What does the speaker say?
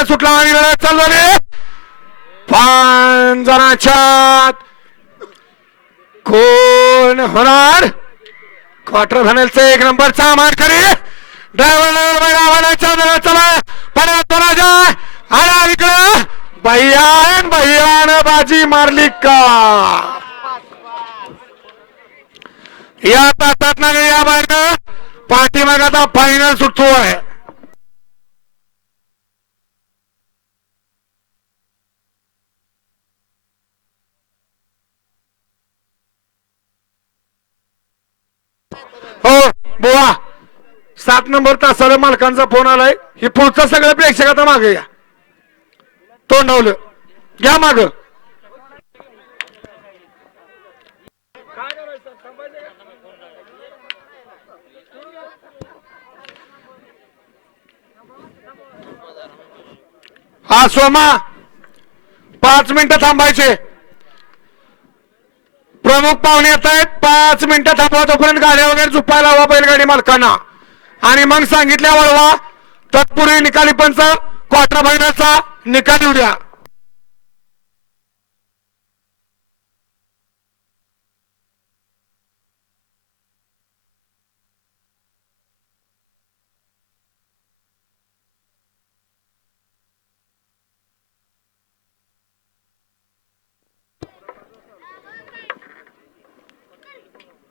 लढा सुटला आणि लढा चालू झाली. पाच जणाच्या कोण होणार? क्वार्टर फायनलचा एक नंबरचा मारकरी ड्रायव्हर चला. परत आला इकडं. भैयान भैयान बाजी मारली का? या तासात ना या बाहेर पाठीमाग आता फायनल सुटतो आहे हो बुवा सात नंबर तासाला मालकांचा फोन आलाय. हे पुढचं सगळं प्रेक्षकाचा मागे या. तोंडवलं. घ्या माग. हा सोमा पाच मिनिटं थांबायचे. प्रमुख पाहुणे येत आहेत. पाच मिनिटं थांबवा तोपर्यंत गाड्या वगैरे झुपायला हवा बैलगाडी मालकांना. आणि मग सांगितल्या वळवा तत्पूर्वी निकाली पंच क्वार्टर फायनलचा निकाल येऊ द्या